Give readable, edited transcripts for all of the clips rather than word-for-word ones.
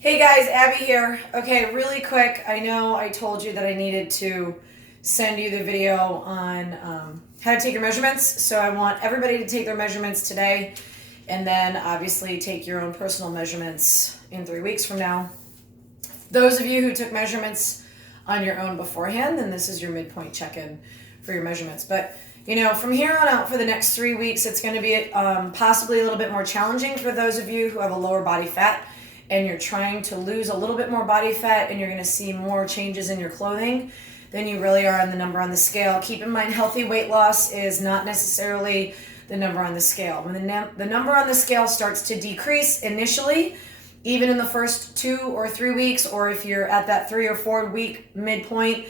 Hey guys, Abby here. Okay, really quick. I know I told you that I needed to send you the video on how to take your measurements. So I want everybody to take their measurements today and then obviously take your own personal measurements in 3 weeks from now. Those of you who took measurements on your own beforehand, then this is your midpoint check-in for your measurements. But from here on out for the next 3 weeks, it's going to be possibly a little bit more challenging for those of you who have a lower body fat and you're trying to lose a little bit more body fat and you're going to see more changes in your clothing than you really are on the number on the scale. Keep in mind, healthy weight loss is not necessarily the number on the scale. When the number on the scale starts to decrease initially, even in the first 2 or 3 weeks, or if you're at that 3 or 4 week midpoint,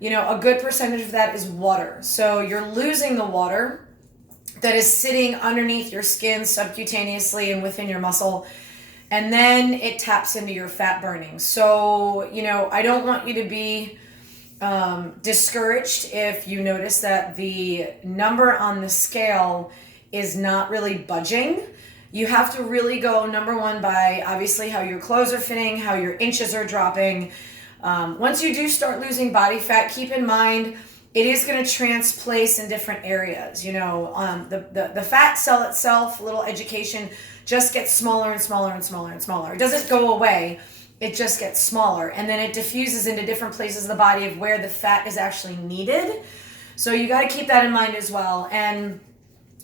a good percentage of that is water. So you're losing the water that is sitting underneath your skin subcutaneously and within your muscle. And then it taps into your fat burning. So, I don't want you to be discouraged if you notice that the number on the scale is not really budging. You have to really go, number one, by obviously how your clothes are fitting, how your inches are dropping. Once you do start losing body fat, keep in mind it is going to transplace in different areas. The fat cell itself, a little education, just gets smaller and smaller and smaller and smaller. It doesn't go away. It just gets smaller. And then it diffuses into different places of the body of where the fat is actually needed. So you got to keep that in mind as well. And,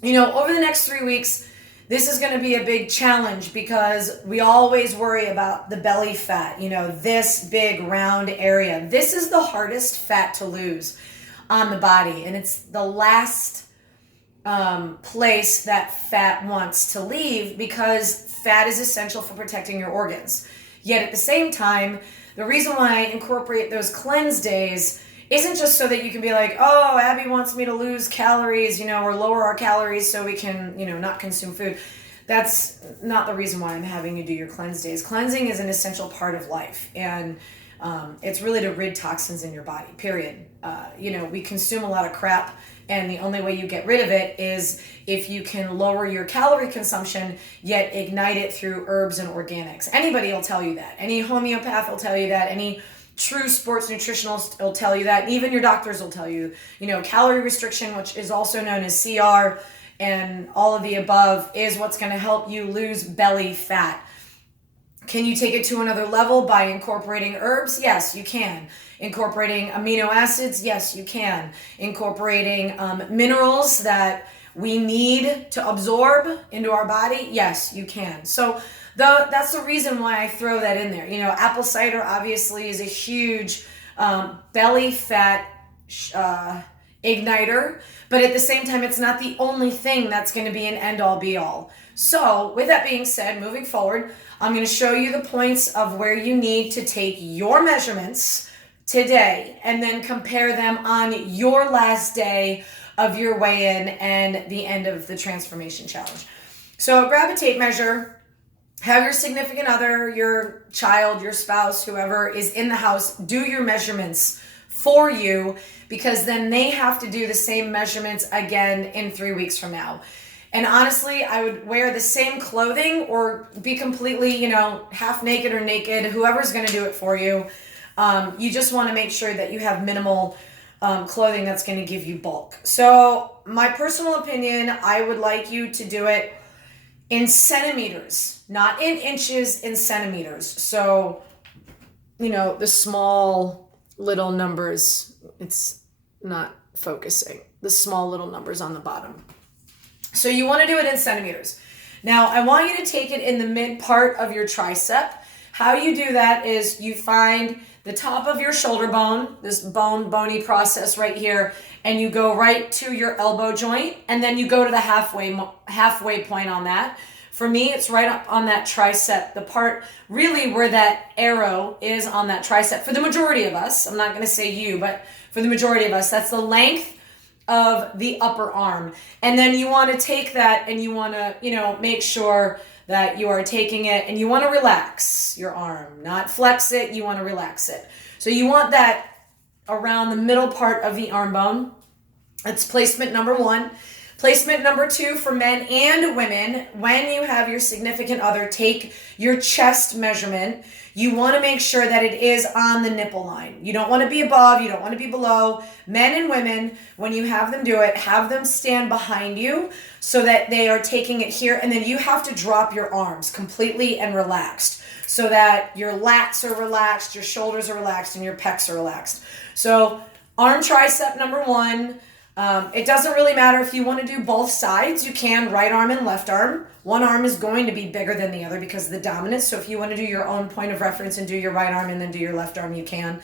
over the next 3 weeks, this is going to be a big challenge because we always worry about the belly fat, this big round area. This is the hardest fat to lose on the body. And it's the last place that fat wants to leave because fat is essential for protecting your organs. Yet at the same time, the reason why I incorporate those cleanse days isn't just so that you can be like, oh, Abby wants me to lose calories, or lower our calories so we can, not consume food. That's not the reason why I'm having you do your cleanse days. Cleansing is an essential part of life. And it's really to rid toxins in your body, period. We consume a lot of crap, and the only way you get rid of it is if you can lower your calorie consumption, yet ignite it through herbs and organics. Anybody will tell you that. Any homeopath will tell you that. Any true sports nutritionalist will tell you that. Even your doctors will tell you, calorie restriction, which is also known as CR, and all of the above is what's going to help you lose belly fat. Can you take it to another level by incorporating herbs? Yes, you can. Incorporating amino acids? Yes, you can. Incorporating minerals that we need to absorb into our body? Yes, you can. So that's the reason why I throw that in there. Apple cider obviously is a huge belly fat igniter, but at the same time, it's not the only thing that's going to be an end-all be-all. So with that being said, moving forward, I'm going to show you the points of where you need to take your measurements today and then compare them on your last day of your weigh-in and the end of the transformation challenge. So grab a tape measure, have your significant other, your child, your spouse, whoever is in the house, do your measurements for you, because then they have to do the same measurements again in 3 weeks from now. And honestly, I would wear the same clothing or be completely, half naked or naked, whoever's going to do it for you. You just want to make sure that you have minimal clothing that's going to give you bulk. So my personal opinion, I would like you to do it in centimeters, not in inches, in centimeters. So, the small little numbers, it's not focusing. The small little numbers on the bottom. So you want to do it in centimeters. Now, I want you to take it in the mid part of your tricep. How you do that is you find the top of your shoulder bone, this bony process right here, and you go right to your elbow joint, and then you go to the halfway point on that. For me, it's right up on that tricep, the part really where that arrow is on that tricep. For the majority of us, I'm not going to say you, but for the majority of us, that's the length of the upper arm. And then you want to take that and you want to, make sure that you are taking it and you want to relax your arm, not flex it. You want to relax it. So you want that around the middle part of the arm bone. That's placement number one. Placement number 2 for men and women, when you have your significant other take your chest measurement, you want to make sure that it is on the nipple line. You don't want to be above, you don't want to be below. Men and women, when you have them do it, have them stand behind you so that they are taking it here, and then you have to drop your arms completely and relaxed so that your lats are relaxed, your shoulders are relaxed, and your pecs are relaxed. So arm tricep number 1. It doesn't really matter if you want to do both sides. You can, right arm and left arm. One arm is going to be bigger than the other because of the dominance. So if you want to do your own point of reference and do your right arm and then do your left arm, you can.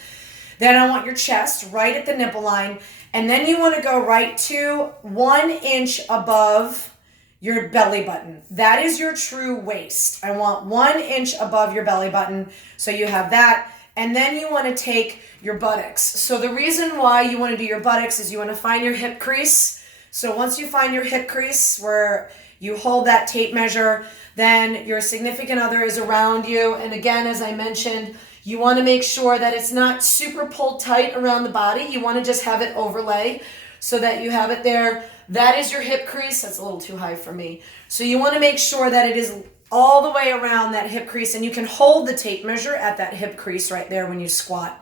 Then I want your chest right at the nipple line. And then you want to go right to 1 inch above your belly button. That is your true waist. I want 1 inch above your belly button. So you have that. And then you want to take your buttocks. So the reason why you want to do your buttocks is you want to find your hip crease. So once you find your hip crease where you hold that tape measure, then your significant other is around you. And again, as I mentioned, you want to make sure that it's not super pulled tight around the body. You want to just have it overlay so that you have it there. That is your hip crease. That's a little too high for me. So you want to make sure that it is all the way around that hip crease, and you can hold the tape measure at that hip crease right there when you squat.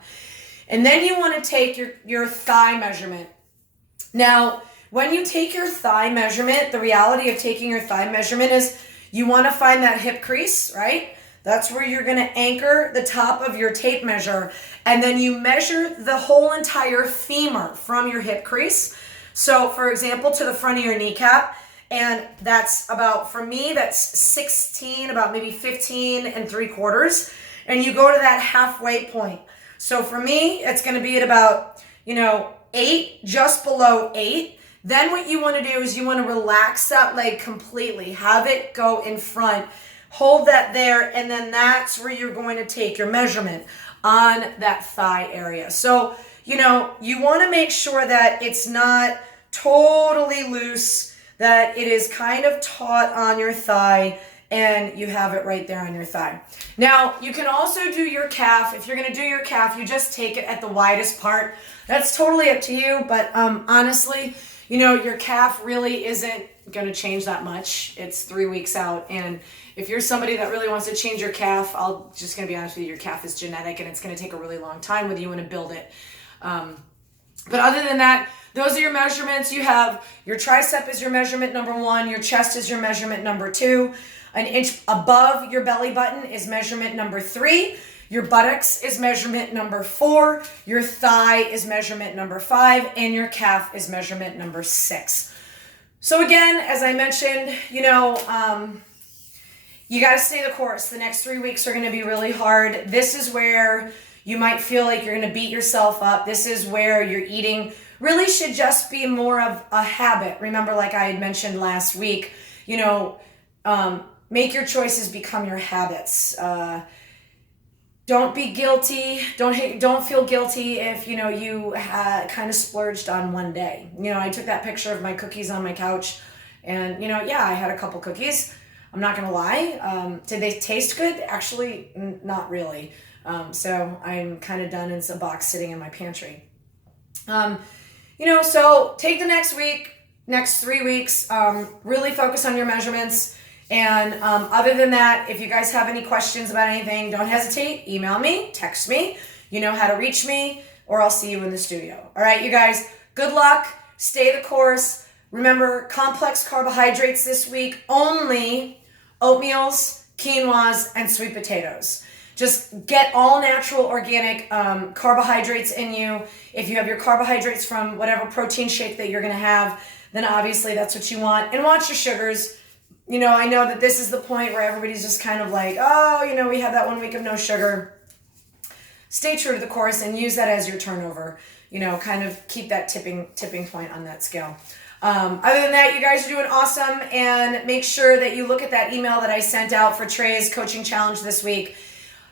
And then you want to take your thigh measurement. Now, when you take your thigh measurement, the reality of taking your thigh measurement is you want to find that hip crease, right? That's where you're going to anchor the top of your tape measure, and then you measure the whole entire femur from your hip crease. So, for example, to the front of your kneecap, and that's about, for me, that's 16, about maybe 15 3/4. And you go to that halfway point. So for me, it's going to be at about, 8, just below 8. Then what you want to do is you want to relax that leg completely. Have it go in front. Hold that there, and then that's where you're going to take your measurement on that thigh area. So, you want to make sure that it's not totally loose, that it is kind of taut on your thigh, and you have it right there on your thigh. Now, you can also do your calf. If you're going to do your calf, you just take it at the widest part. That's totally up to you, but honestly, your calf really isn't going to change that much. It's 3 weeks out, and if you're somebody that really wants to change your calf, I'll just going to be honest with you, your calf is genetic, and it's going to take a really long time with you and to build it. But other than that, those are your measurements. You have your tricep is your measurement number 1, your chest is your measurement number 2, an inch above your belly button is measurement number 3, your buttocks is measurement number 4, your thigh is measurement number 5, and your calf is measurement number 6. So again, as I mentioned, you got to stay the course. The next 3 weeks are going to be really hard. This is where you might feel like you're going to beat yourself up. This is where your eating really should just be more of a habit. Remember, like I had mentioned last week, make your choices become your habits. Don't be guilty. Don't feel guilty if, you kind of splurged on one day. I took that picture of my cookies on my couch, and, I had a couple cookies. I'm not going to lie. Did they taste good? Actually, not really. So I'm kind of done. It's a box sitting in my pantry. So take the next 3 weeks, really focus on your measurements. And other than that, if you guys have any questions about anything, don't hesitate. Email me, text me. You know how to reach me, or I'll see you in the studio. All right, you guys, good luck. Stay the course. Remember, complex carbohydrates this week, only oatmeals, quinoas, and sweet potatoes. Just get all natural organic carbohydrates in you. If you have your carbohydrates from whatever protein shake that you're going to have, then obviously that's what you want. And watch your sugars. I know that this is the point where everybody's just kind of like, we had that 1 week of no sugar. Stay true to the course and use that as your turnover. Kind of keep that tipping point on that scale. Other than that, you guys are doing awesome, and make sure that you look at that email that I sent out for Trey's coaching challenge this week.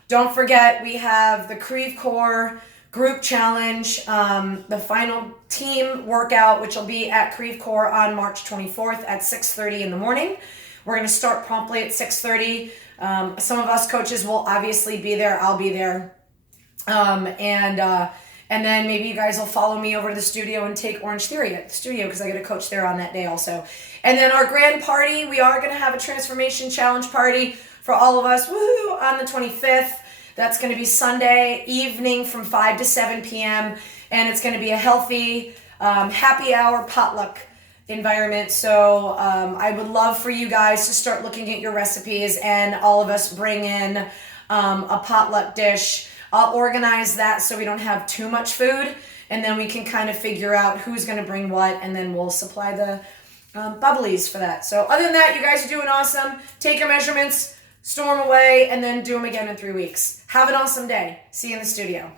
Don't forget, we have the Creve Core group challenge, the final team workout, which will be at Creve Core on March 24th at 6:30 in the morning. We're going to start promptly at 6:30. Some of us coaches will obviously be there. I'll be there. And then maybe you guys will follow me over to the studio and take Orange Theory at the studio because I get a coach there on that day also. And then our grand party, we are going to have a transformation challenge party for all of us, woohoo, on the 25th. That's going to be Sunday evening from 5 to 7 p.m. And it's going to be a healthy, happy hour potluck environment. So I would love for you guys to start looking at your recipes and all of us bring in a potluck dish. I'll organize that so we don't have too much food, and then we can kind of figure out who's going to bring what, and then we'll supply the bubblies for that. So other than that, you guys are doing awesome. Take your measurements, storm away, and then do them again in 3 weeks. Have an awesome day. See you in the studio.